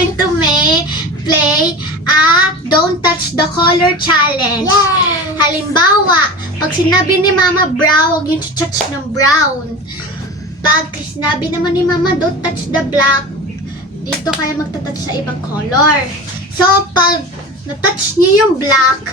going to play a don't touch the color challenge. Yay! Halimbawa, pag sinabi ni Mama brown, huwag yung touch ng brown. Pag sinabi naman ni Mama don't touch the black, dito kayo magta-touch sa ibang color. So, pag na-touch niyo yung black,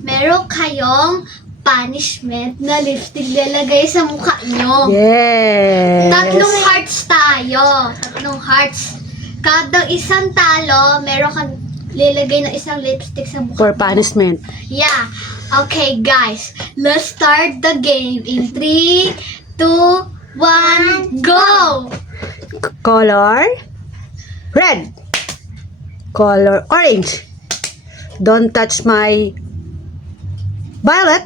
meron kayong punishment na lipstick lalagay sa mukha nyo. Yes. Tatlong hearts tayo. Tatlong hearts. Kada isang talo, meron kang lilagay ng isang lipstick sa mukha. For punishment. Yeah. Okay, guys. Let's start the game in 3, 2, 1, go! Color red. Color orange. Don't touch my violet.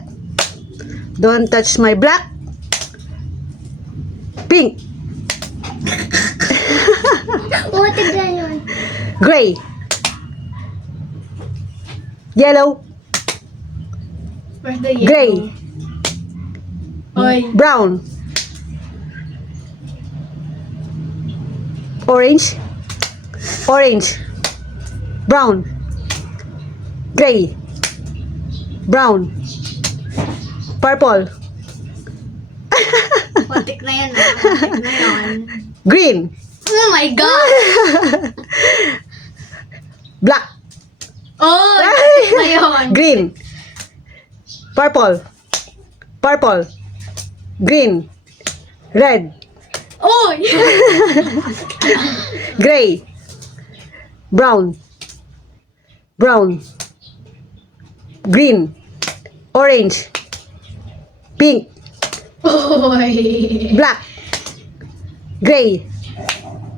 Don't touch my black. Pink. O, tignan yun. Gray. Yellow. Where's the yellow? Gray. Oy. Brown. Orange. Orange. Brown. Gray. Brown. Purple. Patik na yan. Patik na yan. Green. Oh my God! Black. Oh! Patik na yun. Green. Purple. Purple. Green. Red. Oh! Gray. Brown. Brown. Green. Orange. Pink. Oy! Black. Gray.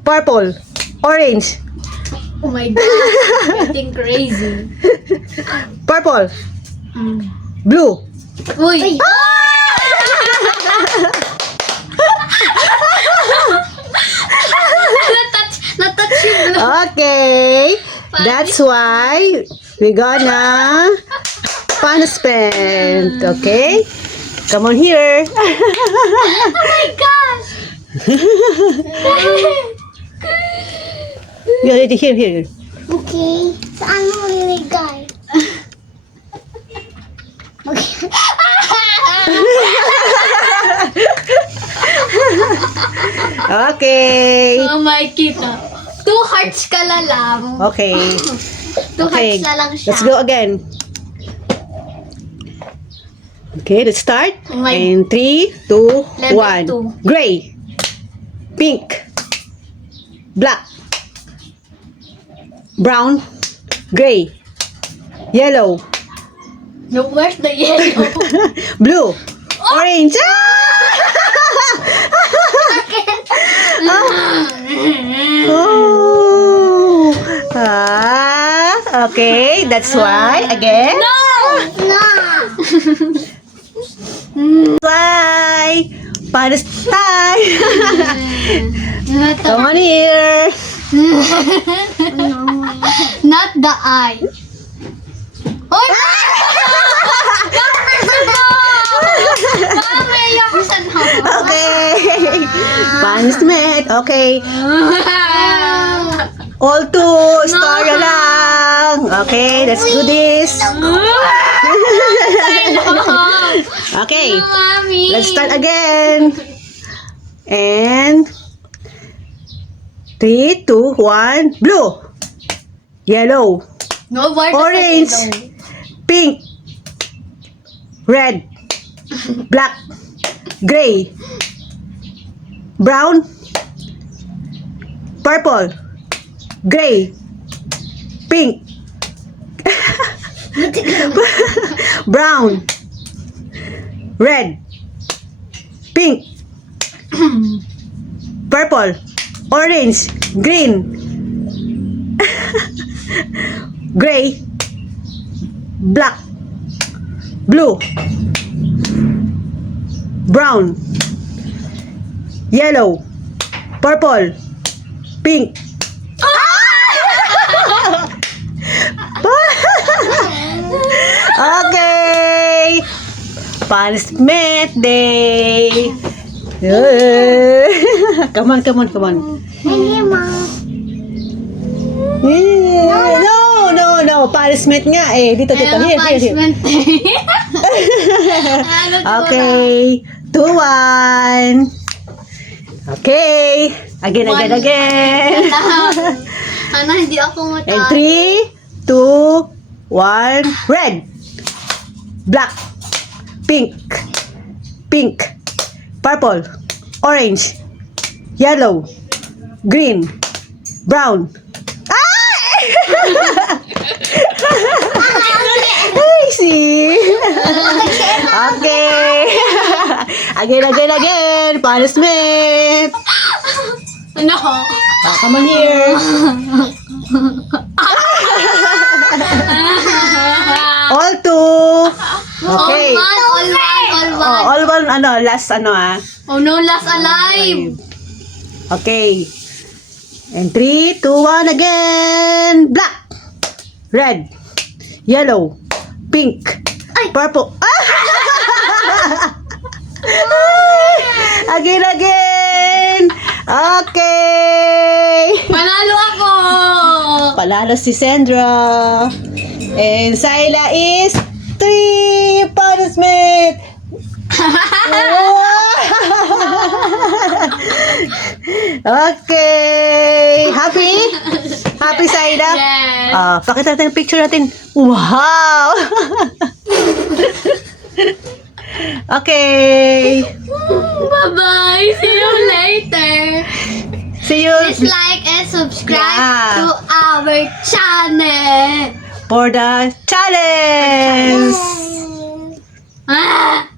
Purple. Orange. Oh my God! Getting crazy. Purple. Mm. Blue. Uy! Na-touch yung blue. Okay. That's why we gonna punishment. Okay? Come on here. Oh my God! Here. Okay. Saan mo iligay? Okay. Okay. Oh my kita. 2 hearts ka na lang. Okay. 2 Okay. hearts na lang siya. Let's go again. Okay, let's start. Oh my- In 3, 2, Level 1. two. Gray. Pink. Black. Brown. Gray. Yellow. No, where's the yellow? Blue. Orange. Oh. Okay, that's why. Again. No! Why? Paris time. Come on here. Not the eye. Oy! Mamay ako sa Okay. Punishment. Okay. All two. Story lang. Okay, let's do this. Okay. Mommy. Let's start again. And 3, 2, 1. Blue. Yellow. No, where's the Orange. yellow? Pink. Red. Black. Gray. Brown. Purple. Gray. Pink. Brown. Red. Pink. Purple. Orange. Green. Gray. Black. Blue. Brown. Yellow. Purple. Pink. Okay. Punishment day. Come on. Hindi, Ma. Yeah. No. Punishment nga eh. Dito. Here. punishment. Ano to? Okay. 2-1. Okay. Again. Ano, hindi ako And matalo. 3, 2, 1. Red. Black. Pink. Purple. Orange. Yellow. Green. Brown. Ay, see? Okay. Again. Punishment. Ano? Come on here. All two. Okay. All one. Last Oh no, last alive. Okay. And 3, 2, 1 again. Black. Red. Yellow. Pink. Purple. Again. Okay. Panalo ako. Panalo si Sandra. And Syla is 3 punishment. Okay. Happy? Happy, Syla? Yes. Pakita natin yung picture natin. Wow! Okay. Bye-bye. See you later. See you Please like and subscribe Yeah. to our channel. for the challenge. Ah!